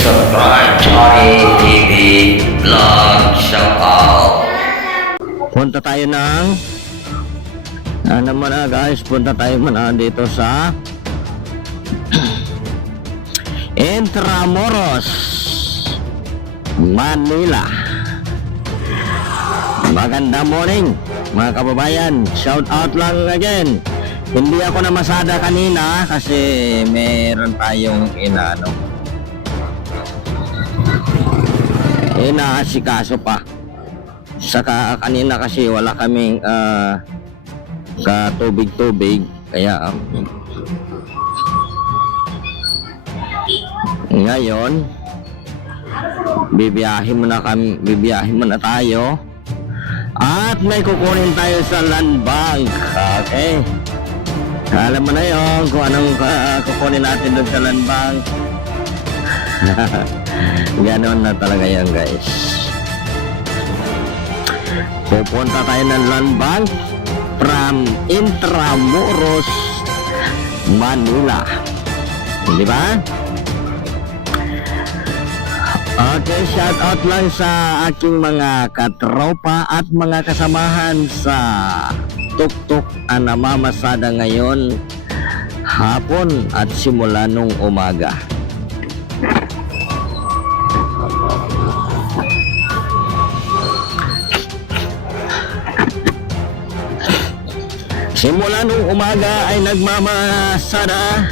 subscribe Johnny TV Vlog Shoutout. Punta tayo ng muna guys, punta tayo muna dito sa Intramuros, Manila. Magandang morning mga kababayan, shout out lang again. Hindi ako namasada kanina kasi meron tayong inaasikaso pa. Saka kanina kasi wala kaming katubig-tubig, kaya ngayon bibiyahin muna tayo at may kukunin tayo sa land bank. Okay, alam mo na yun kung anong kukunin natin doon sa land bank. Ganon na talaga yan guys. Pupunta tayo ng land bank from Intramuros, Manila, di ba? Okay, shout out lang sa aking mga katropa at mga kasamahan sa tuktok ang namamasada ngayon hapon at simula nung umaga. Simula nung umaga ay nagmamasada.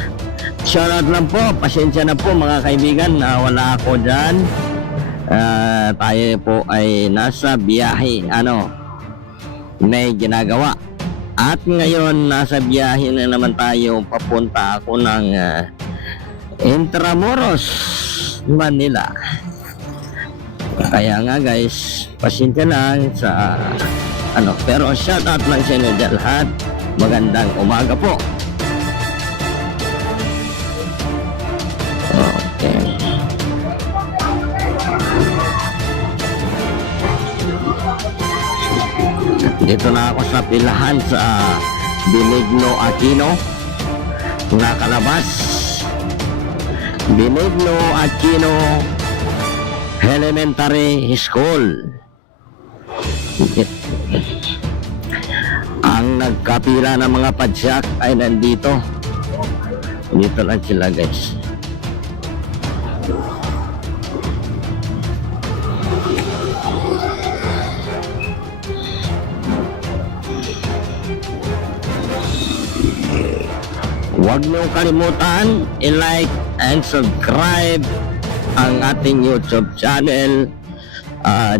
Shoutout lang po, pasensya na po mga kaibigan na wala ako dyan. Tayo po ay nasa biyahe, may ginagawa. At ngayon nasa biyahe na naman tayo, papunta ako ng Intramuros, Manila. Kaya nga guys, pasensya lang sa pero shoutout lang sa inyo dyan lahat. Magandang umaga po. Okay. Dito na ako sa pilahan sa Benigno Aquino, nakalabas. Benigno Aquino Elementary School. Ang nagkapila ng mga padyak ay nandito. Dito lang sila guys. Huwag niyo kalimutan i-like and subscribe ang ating YouTube channel,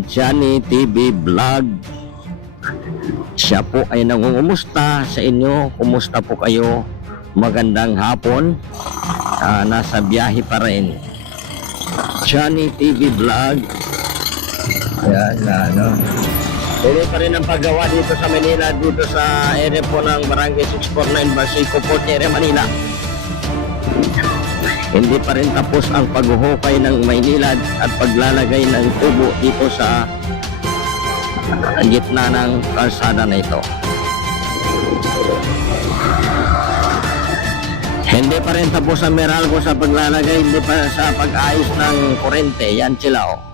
Johnny TV Vlog. Siya po ay nangungumusta sa inyo. Kumusta po kayo? Magandang hapon. Nasa biyahe pa rin. Johnny TV Vlog. Ayan tuloy pa rin ang paggawa dito sa Manila, dito sa area po ng Barangay 649, Basico Port area, Manila. Hindi pa rin tapos ang paghuhukay ng Maynilad at paglalagay ng tubo dito sa gitna ng kalsada na ito. Hindi pa rin tapos ang Meralco sa paglalagay, hindi pa sa pag-ayos ng kurente. Yan sila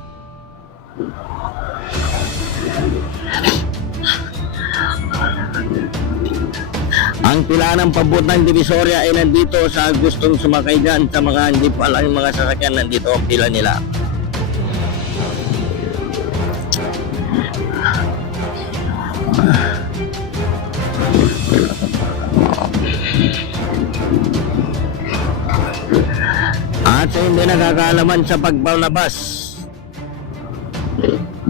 Ang pila ng pabuntang Divisoria ay nandito sa gustong sumakay dyan. Sa mga hindi pa lang mga sasakyan, nandito ang pila nila. At sa hindi nakakaalaman sa pagbalabas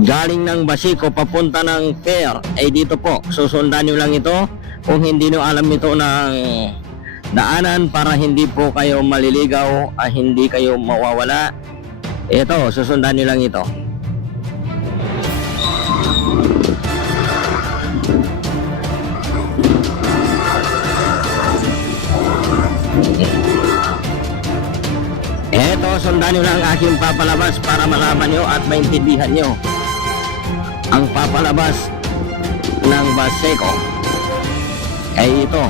galing ng Basico papunta ng Fair ay dito po, susundan nyo lang ito. Kung hindi nyo alam ito ng daanan para hindi po kayo maliligaw, hindi kayo mawawala, ito, susundan nyo lang ito. Ito, sundan nyo lang ang aking papalabas para malaman nyo at maintindihan nyo ang papalabas ng Basico ay ito.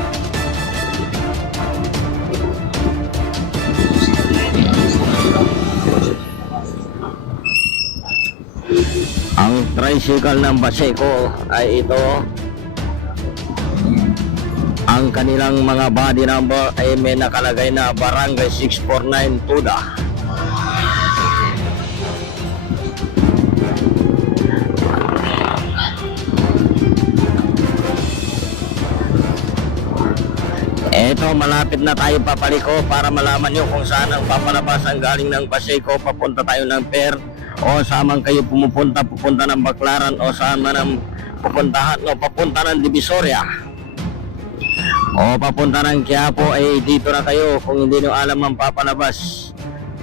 tricycle ng Baseco ay ito. Ang kanilang mga body number ay may nakalagay na Barangay 649 Tuda. Eto, malapit na tayo papaliko para malaman nyo kung saan ang papalabas ang galing ng Baseco. Papunta tayo ng Pier o saan man kayo pupunta ng Baclaran o saan man ang pupuntahan o papunta ng Divisoria o papunta ng Quiapo, ay dito na kayo kung hindi nyo alam ang papalabas.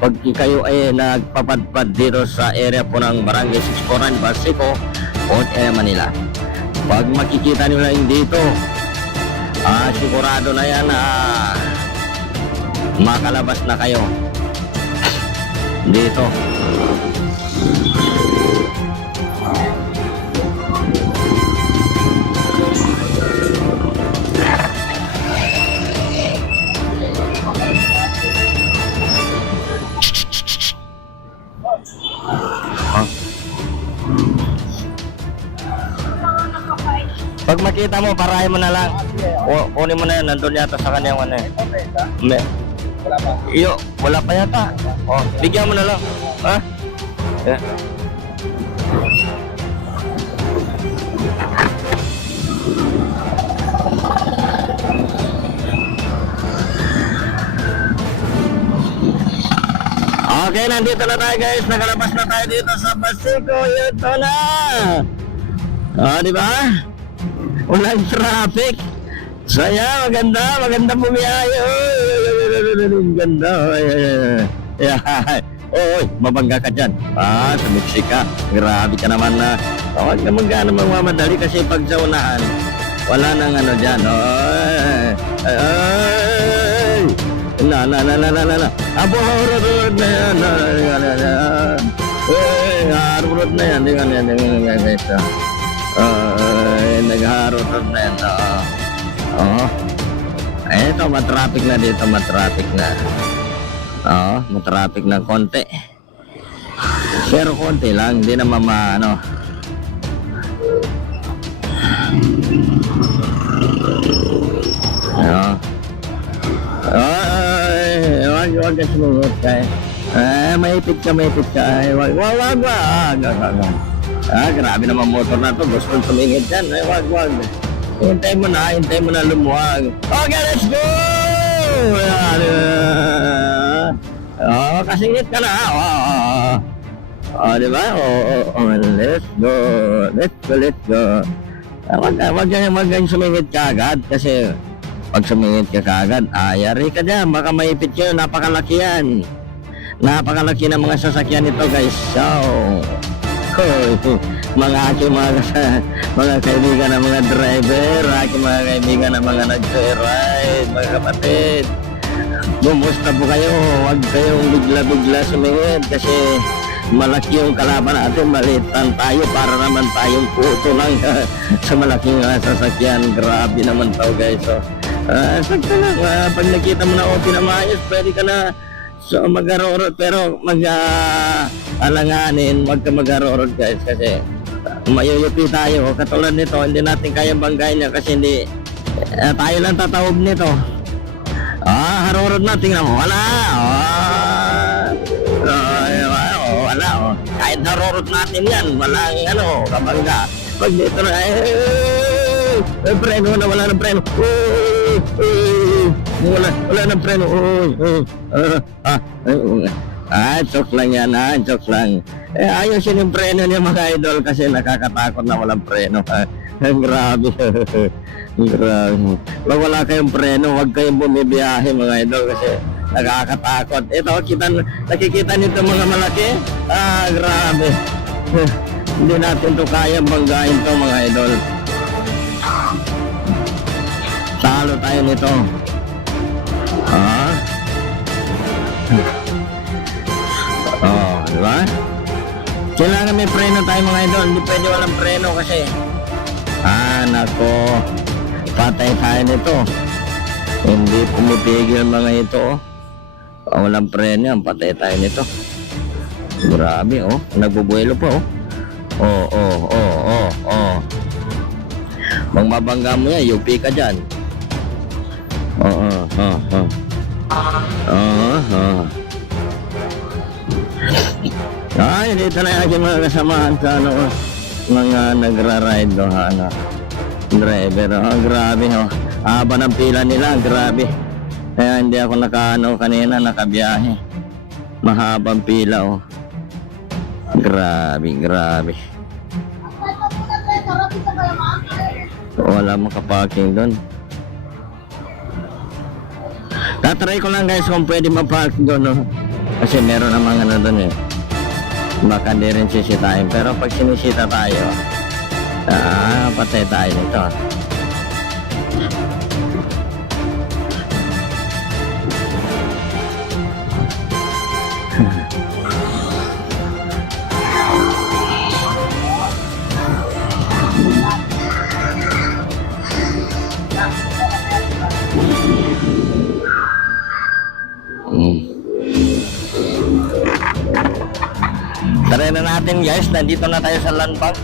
Pag kayo ay nagpapadpad dito sa area po ng Barangay 649 Baseco o Manila, pag makikita nyo lang dito, sigurado na yan makalabas na kayo dito. Pag makita mo, parahin mo na lang. Kunin mo na yan, nandun yata sa kanyang ano eh. Wala pa. Iyo, wala pa yata. Bigyan mo na lang. Ha? Yeah. Okay, nandito na tayo guys. Nakalabas na tayo dito sa Baseco. Ito na. Di ba? Walang traffic. Saya, maganda bumiyahe. Ganda. Oy, mabangga ka dyan. Sumiksi ka. Grabe ka naman na. Huwag ka magkano magmamadali kasi pag sa unahan, wala nang ano dyan. Abo, harurot na yan. Harurot na yan. Nagharurot na yan. Eto, matraffic na dito. Matraffic na konti. Pero konti lang. Hindi naman maano. Huwag ka sumunod ka maipit ka wag grabe naman motor na to, gusto kong tumingin dyan wag hintay mo na lumuwag. Okay, let's go. Kasingit ka na diba? Let's go. Wag kang sumingit ka agad kasi pag sumingit ka kagad, yari ka dyan, baka maipit yun. Napakalaki yan. Napakalaki ng mga sasakyan nito guys. So, mga aking mga kaibigan ng mga driver, aking mga kaibigan ng mga nag-ride, mga kapatid, bumusta po kayo? Huwag kayong bigla sumingit kasi malaki yung kalaban natin, malitan tayo para naman tayong puto lang sa malaking sasakyan. Grabe naman tao guys. Sakto lang, pag nakita mo na okay na maayos, pwede ka na mag-arorot, pero alanganin, wag ka mag-arorot guys kasi mayuyupi tayo. Katulad nito, hindi natin kaya banggain niya kasi hindi tayo lang tatawag nito. Harorot na, tingnan mo, wala. Wala. Kahit harorot natin yan, walang kabangga. Pag dito na, preno na, wala ng preno. Wala ng preno. Joke lang yan, joke lang. Ayusin yung preno niya mga idol kasi nakakatakot na walang preno. Grabe. Pag wala kayong preno, huwag kayong bumibiyahe mga idol kasi nakakatakot. Ito, nakikita nito mga malaki. Grabe. Hindi natin to kaya banggain to mga idol. Talo tayo nito. Diba? Kailangan may preno tayo mga idol. Hindi pwede walang preno kasi nako, patay tayo nito. Hindi pumipigil mga ito. Walang preno yan, patay tayo nito. Grabe nagbubuelo pa Magbabangga mo yan, UP ka dyan. Ay, dito na yung aking mga kasamahan sa ano, mga nagra-ride do, ano, driver. Grabe, haba ng pila nila, grabe. Kaya hindi ako kanina, nakabiyahe. Mahabang pila, Grabe. Wala makaparking doon. Tatry ko lang guys kung pwede mapark doon, Kasi meron namang ano doon Baka di rin sisitahin. Pero pag sinisita tayo, patay tayo nito. Try na natin guys, nandito na tayo sa land bank.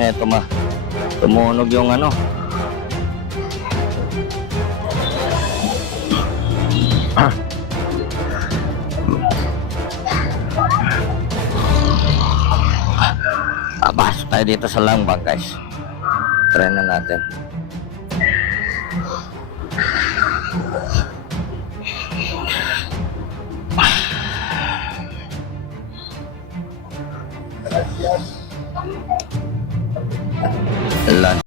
Eto tumunog yung ano. Pasok tayo dito sa land bank guys. Try na natin.